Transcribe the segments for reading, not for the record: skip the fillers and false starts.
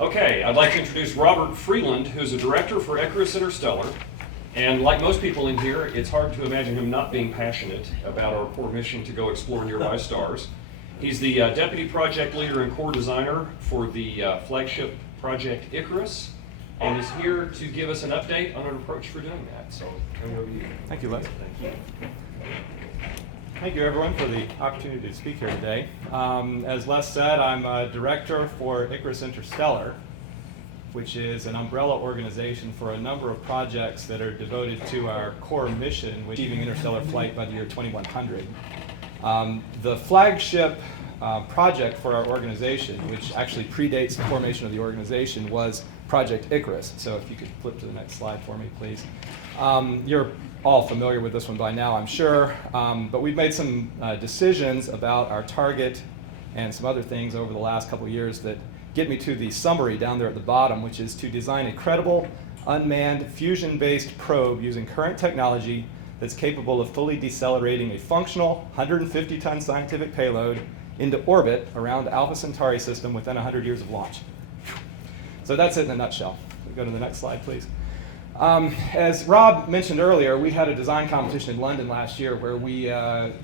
Okay, I'd like to introduce Robert Freeland, who's a director for Icarus Interstellar. And like most people in here, it's hard to imagine him not being passionate about our core mission to go explore nearby stars. He's the deputy project leader and core designer for the flagship project Icarus, and is here to give us an update on our approach for doing that. So, turn it over to you. Thank you, Les. Thank you, everyone, for the opportunity to speak here today. As Les said, I'm a director for Icarus Interstellar, which is an umbrella organization for a number of projects that are devoted to our core mission, achieving interstellar flight by the year 2100. The flagship project for our organization, which actually predates the formation of the organization, was Project Icarus. So if you could flip to the next slide for me, please. You're all familiar with this one by now, I'm sure, but we've made some decisions about our target and some other things over the last couple of years that get me to the summary down there at the bottom, which is to design a credible, unmanned, fusion-based probe using current technology that's capable of fully decelerating a functional 150-ton scientific payload into orbit around Alpha Centauri system within 100 years of launch. So that's it in a nutshell. Go to the next slide, please. As Rob mentioned earlier, we had a design competition in London last year where we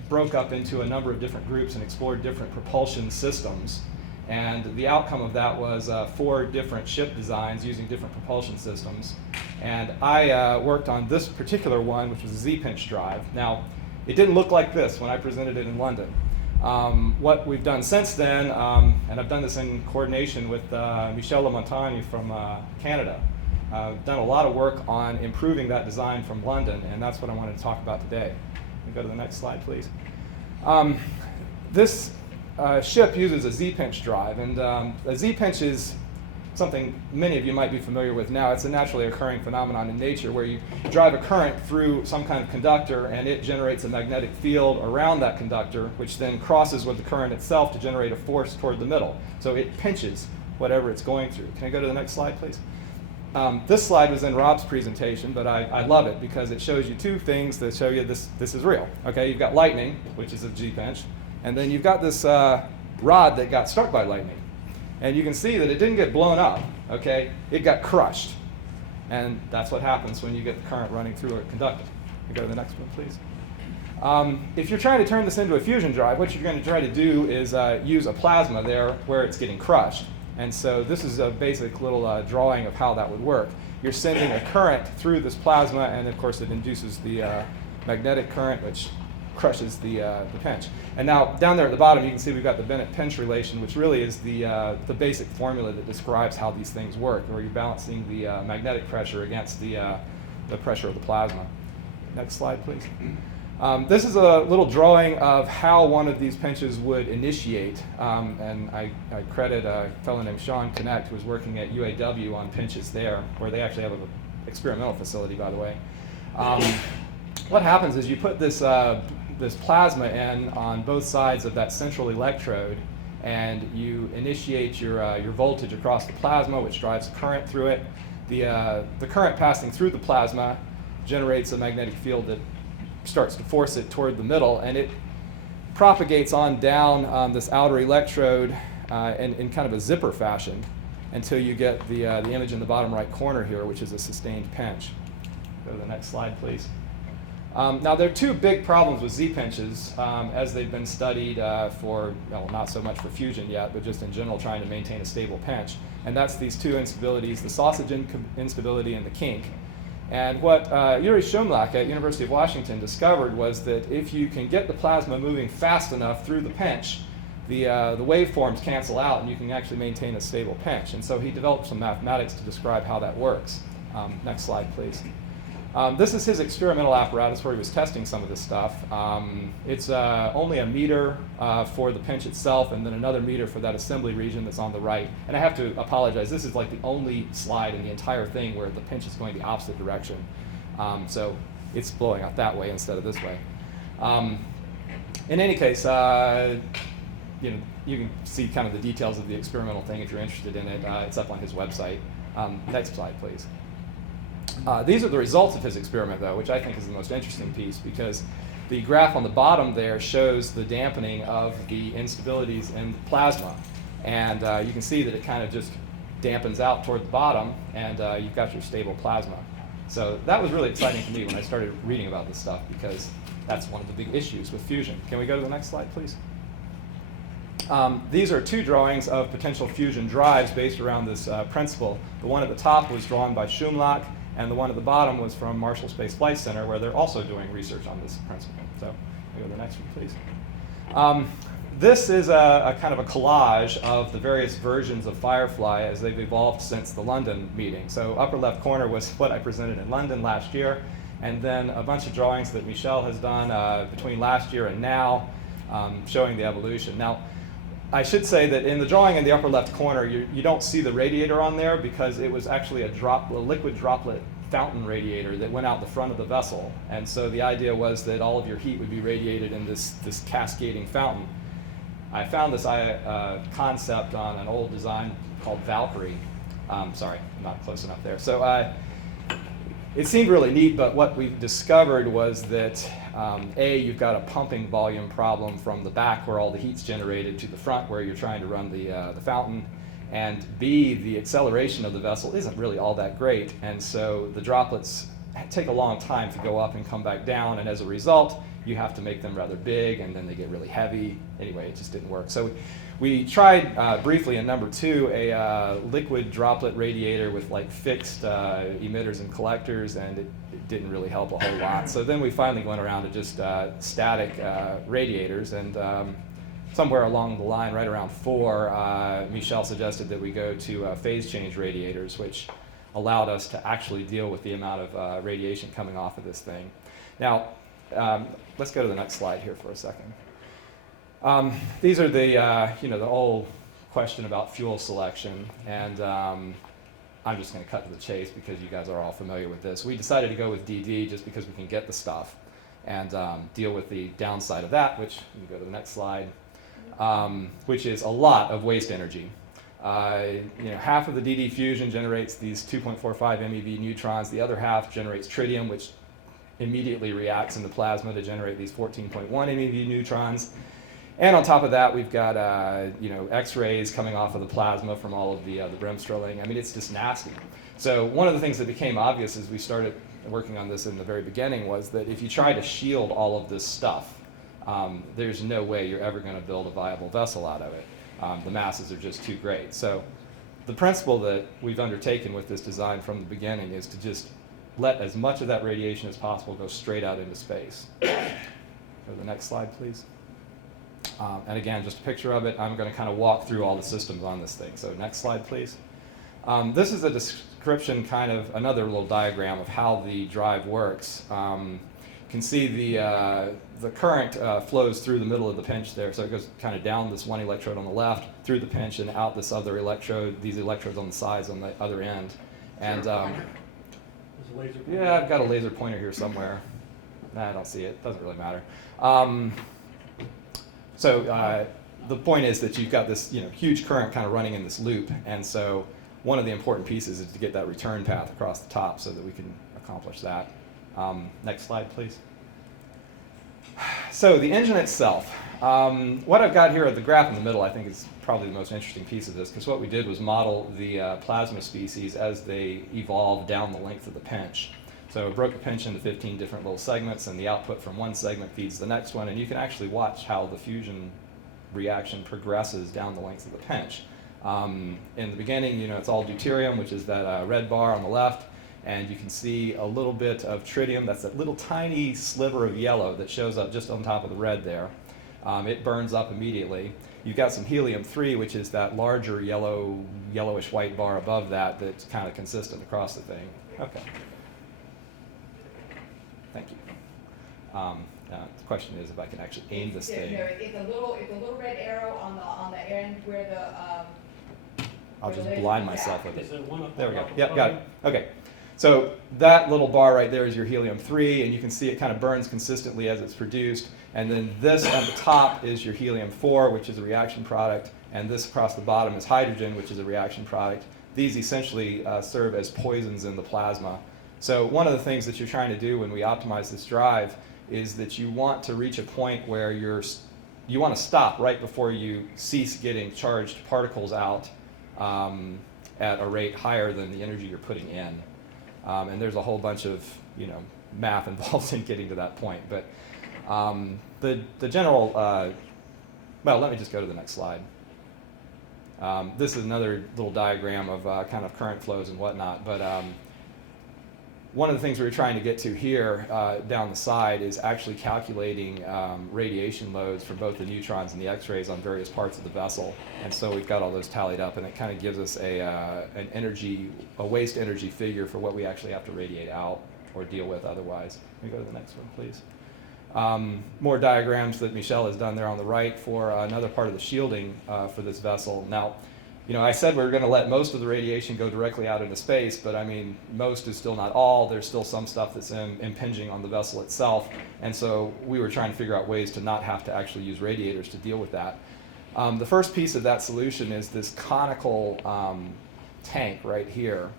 broke up into a number of different groups and explored different propulsion systems. And the outcome of that was 4 different ship designs using different propulsion systems. And I worked on this particular one, which was a Z-pinch drive. Now, it didn't look like this when I presented it in London. What we've done since then, and I've done this in coordination with Michel Lamontagne from Canada, done a lot of work on improving that design from London, and that's what I wanted to talk about today. Can we go to the next slide, please? This ship uses a Z-pinch drive, and a Z-pinch is something many of you might be familiar with now. It's a naturally occurring phenomenon in nature where you drive a current through some kind of conductor and it generates a magnetic field around that conductor, which then crosses with the current itself to generate a force toward the middle. So it pinches whatever it's going through. Can I go to the next slide, please? This slide was in Rob's presentation, but I love it because it shows you 2 things that show you this is real. Okay, you've got lightning, which is a Z-pinch, and then you've got this rod that got struck by lightning. And you can see that it didn't get blown up, okay? It got crushed. And that's what happens when you get the current running through a conductor. We go to the next one, please. If you're trying to turn this into a fusion drive, what you're going to try to do is use a plasma there where it's getting crushed. And so this is a basic little drawing of how that would work. You're sending a current through this plasma, and of course it induces the magnetic current, which crushes the pinch. And now down there at the bottom you can see we've got the Bennett-pinch relation, which really is the basic formula that describes how these things work, where you're balancing the magnetic pressure against the pressure of the plasma. Next slide, please. This is a little drawing of how one of these pinches would initiate, and I credit a fellow named Sean Connect, who was working at UAW on pinches there, where they actually have an experimental facility, by the way. What happens is you put this plasma in on both sides of that central electrode, and you initiate your voltage across the plasma, which drives current through it. The current passing through the plasma generates a magnetic field that starts to force it toward the middle, and it propagates on down this outer electrode in kind of a zipper fashion until you get the image in the bottom right corner here, which is a sustained pinch. Go to the next slide, please. Now, there are 2 big problems with Z-pinches as they've been studied for, well, not so much for fusion yet, but just in general trying to maintain a stable pinch. And that's these 2 instabilities, the sausage instability and the kink. And what Yuri Shumlak at University of Washington discovered was that if you can get the plasma moving fast enough through the pinch, the waveforms cancel out and you can actually maintain a stable pinch. And so he developed some mathematics to describe how that works. Next slide, please. This is his experimental apparatus where he was testing some of this stuff. It's only a meter for the pinch itself, and then another meter for that assembly region that's on the right. And I have to apologize, this is like the only slide in the entire thing where the pinch is going the opposite direction. So it's blowing out that way instead of this way. In any case, you can see kind of the details of the experimental thing if you're interested in it. It's up on his website. Next slide, please. These are the results of his experiment, though, which I think is the most interesting piece, because the graph on the bottom there shows the dampening of the instabilities in the plasma. And you can see that it kind of just dampens out toward the bottom, and you've got your stable plasma. So that was really exciting to me when I started reading about this stuff, because that's one of the big issues with fusion. Can we go to the next slide, please? These are two drawings of potential fusion drives based around this principle. The one at the top was drawn by Schumlach, and the one at the bottom was from Marshall Space Flight Center, where they're also doing research on this principle. So go to the next one, please. This is a kind of a collage of the various versions of Firefly as they've evolved since the London meeting. So upper left corner was what I presented in London last year, and then a bunch of drawings that Michel has done between last year and now, showing the evolution. Now, I should say that in the drawing in the upper left corner, you don't see the radiator on there because it was actually a liquid droplet fountain radiator that went out the front of the vessel. And so the idea was that all of your heat would be radiated in this cascading fountain. I found this concept on an old design called Valkyrie. Sorry, I'm not close enough there. So it seemed really neat, but what we discovered was that A, you've got a pumping volume problem from the back where all the heat's generated to the front where you're trying to run the fountain, and B, the acceleration of the vessel isn't really all that great, and so the droplets take a long time to go up and come back down, and as a result, you have to make them rather big, and then they get really heavy. Anyway, it just didn't work. So we tried briefly in number 2 a liquid droplet radiator with like fixed emitters and collectors, and it didn't really help a whole lot. So then we finally went around to just static radiators, and somewhere along the line, right around 4, Michel suggested that we go to phase change radiators, which allowed us to actually deal with the amount of radiation coming off of this thing. Now, let's go to the next slide here for a second. These are the the old question about fuel selection, and I'm just going to cut to the chase because you guys are all familiar with this. We decided to go with DD just because we can get the stuff and deal with the downside of that, which you can go to the next slide, which is a lot of waste energy. Half of the DD fusion generates these 2.45 MeV neutrons. The other half generates tritium, which immediately reacts in the plasma to generate these 14.1 MeV neutrons. And on top of that, we've got X-rays coming off of the plasma from all of the brimstolling. I mean, it's just nasty. So one of the things that became obvious as we started working on this in the very beginning was that if you try to shield all of this stuff, there's no way you're ever going to build a viable vessel out of it. The masses are just too great. So the principle that we've undertaken with this design from the beginning is to just let as much of that radiation as possible go straight out into space. Go to the next slide, please. And again, just a picture of it. I'm going to kind of walk through all the systems on this thing. So next slide, please. This is a description, kind of another little diagram of how the drive works. You can see the current flows through the middle of the pinch there. So it goes kind of down this one electrode on the left, through the pinch, and out this other electrode, these electrodes on the sides on the other end. And yeah, I've got a laser pointer here somewhere. Nah, I don't see it. Doesn't really matter. So the point is that you've got this huge current kind of running in this loop, and so one of the important pieces is to get that return path across the top so that we can accomplish that. Next slide, please. So the engine itself. What I've got here at the graph in the middle, I think, is probably the most interesting piece of this, because what we did was model the plasma species as they evolved down the length of the pinch. So it broke the pinch into 15 different little segments, and the output from one segment feeds the next one, and you can actually watch how the fusion reaction progresses down the length of the pinch. In the beginning, it's all deuterium, which is that red bar on the left, and you can see a little bit of tritium. That's that little tiny sliver of yellow that shows up just on top of the red there. It burns up immediately. You've got some helium-3, which is that larger yellowish white bar above that that's kind of consistent across the thing. Okay. Thank you. The question is if I can actually aim this thing. It's a little red arrow on the end where the. I'll just blind myself with it. There we go. Yep, got it. Okay. So that little bar right there is your helium-3, and you can see it kind of burns consistently as it's produced. And then this on the top is your helium-4, which is a reaction product, and this across the bottom is hydrogen, which is a reaction product. These essentially serve as poisons in the plasma. So one of the things that you're trying to do when we optimize this drive is that you want to reach a point where you want to stop right before you cease getting charged particles out. at a rate higher than the energy you're putting in. And there's a whole bunch of math involved in getting to that point. But the general, well, let me just go to the next slide. This is another little diagram of kind of current flows and whatnot. But one of the things we were trying to get to here down the side is actually calculating radiation loads from both the neutrons and the X-rays on various parts of the vessel. And so we've got all those tallied up, and it kind of gives us a waste energy figure for what we actually have to radiate out or deal with otherwise. Let me go to the next one, please. More diagrams that Michelle has done there on the right for another part of the shielding for this vessel. Now, I said we were going to let most of the radiation go directly out into space, but I mean, most is still not all. There's still some stuff that's impinging on the vessel itself, and so we were trying to figure out ways to not have to actually use radiators to deal with that. The first piece of that solution is this conical tank right here.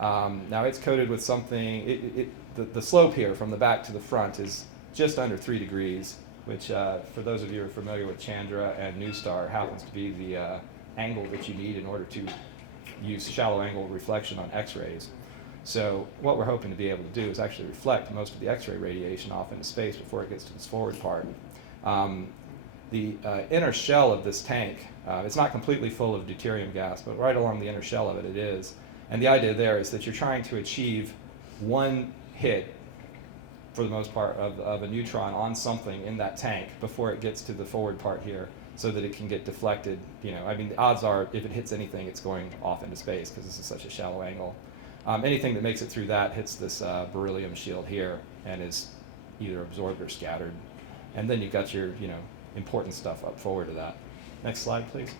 Now it's coated with something, the slope here from the back to the front is just under 3 degrees, which for those of you who are familiar with Chandra and New Star happens to be the angle that you need in order to use shallow angle reflection on X-rays. So what we're hoping to be able to do is actually reflect most of the X-ray radiation off into space before it gets to this forward part. The inner shell of this tank, it's not completely full of deuterium gas, but right along the inner shell of it, it is. And the idea there is that you're trying to achieve one hit, for the most part, of a neutron on something in that tank before it gets to the forward part here, so that it can get deflected. I mean, the odds are if it hits anything, it's going off into space because this is such a shallow angle. Anything that makes it through that hits this beryllium shield here and is either absorbed or scattered. And then you've got your important stuff up forward of that. Next slide, please.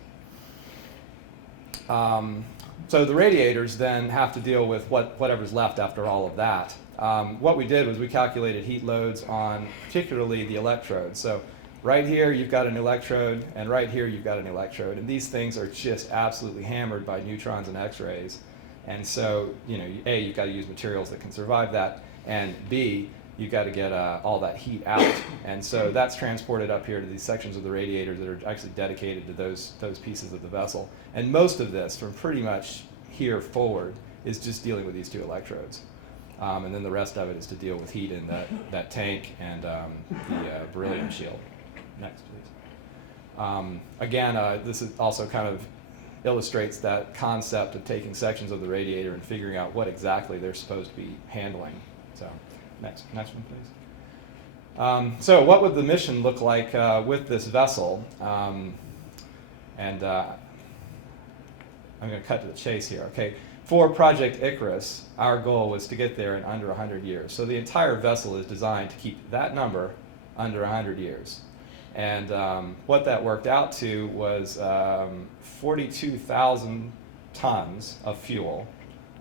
So the radiators then have to deal with whatever's left after all of that. What we did was we calculated heat loads on particularly the electrodes. So right here you've got an electrode, and right here you've got an electrode, and these things are just absolutely hammered by neutrons and X-rays. And so, A, you've got to use materials that can survive that, and B, you've got to get all that heat out. And so that's transported up here to these sections of the radiators that are actually dedicated to those pieces of the vessel. And most of this, from pretty much here forward, is just dealing with these two electrodes. And then the rest of it is to deal with heat in that tank and the beryllium shield. Next, please. Again, this is also kind of illustrates that concept of taking sections of the radiator and figuring out what exactly they're supposed to be handling. So, next one, please. So, what would the mission look like with this vessel? I'm going to cut to the chase here. Okay. For Project Icarus, our goal was to get there in under 100 years. So the entire vessel is designed to keep that number under 100 years. And what that worked out to was 42,000 tons of fuel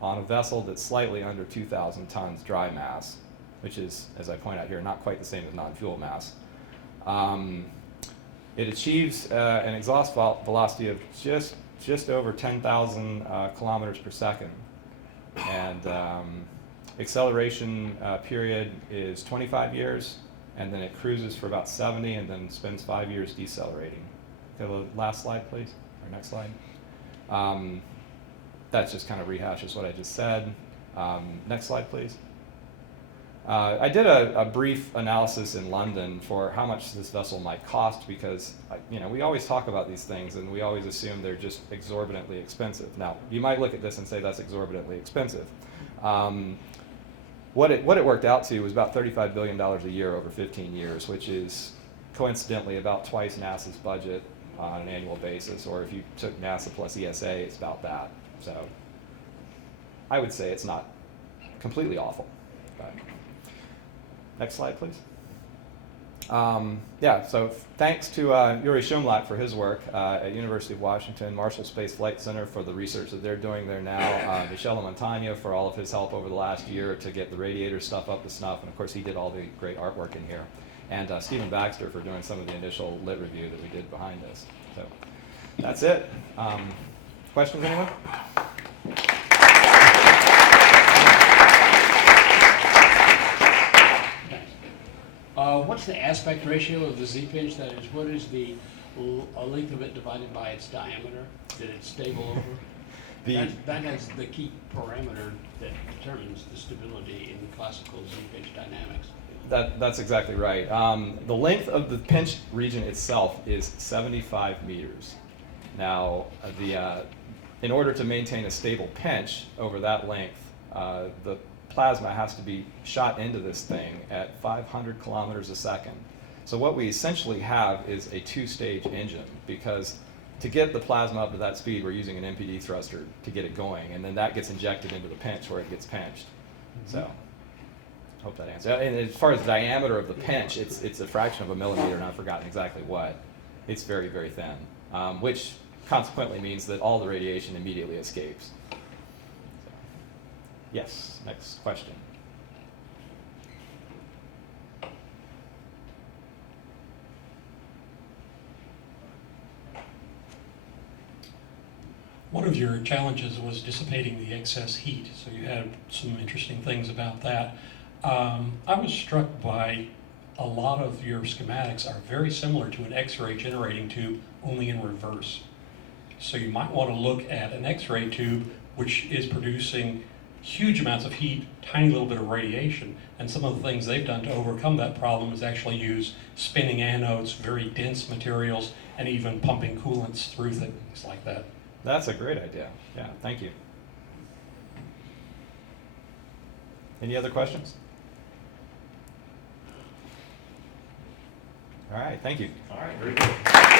on a vessel that's slightly under 2,000 tons dry mass, which is, as I point out here, not quite the same as non-fuel mass. It achieves an exhaust velocity of just over 10,000 kilometers per second. And acceleration period is 25 years, and then it cruises for about 70 and then spends 5 years decelerating. Okay, the last slide, please, or next slide. That just kind of rehashes what I just said. Next slide, please. I did a brief analysis in London for how much this vessel might cost because, we always talk about these things and we always assume they're just exorbitantly expensive. Now, you might look at this and say that's exorbitantly expensive. What it worked out to was about $35 billion a year over 15 years, which is coincidentally about twice NASA's budget on an annual basis, or if you took NASA plus ESA, it's about that. So I would say it's not completely awful. But next slide, please. So thanks to Yuri Shumlak for his work at University of Washington, Marshall Space Flight Center for the research that they're doing there now, Michele Montagna for all of his help over the last year to get the radiator stuff up to snuff, and of course he did all the great artwork in here, and Stephen Baxter for doing some of the initial lit review that we did behind this. So that's it. Questions, anyone? What's the aspect ratio of the Z-pinch? That is, what is the length of it divided by its diameter that it's stable over? That has the key parameter that determines the stability in classical Z-pitch dynamics. That's exactly right. The length of the pinch region itself is 75 meters. Now, in order to maintain a stable pinch over that length, the plasma has to be shot into this thing at 500 kilometers a second. So what we essentially have is a two-stage engine, because to get the plasma up to that speed, we're using an MPD thruster to get it going, and then that gets injected into the pinch where it gets pinched. So, hope that answers. And as far as the diameter of the pinch, it's a fraction of a millimeter, and I've forgotten exactly what. It's very, very thin, which consequently means that all the radiation immediately escapes. So, yes, next question. One of your challenges was dissipating the excess heat, so you had some interesting things about that. I was struck by a lot of your schematics are very similar to an X-ray generating tube, only in reverse. So you might want to look at an X-ray tube which is producing huge amounts of heat, tiny little bit of radiation, and some of the things they've done to overcome that problem is actually use spinning anodes, very dense materials, and even pumping coolants through things like that. That's a great idea. Yeah, thank you. Any other questions? All right, thank you. All right, very good.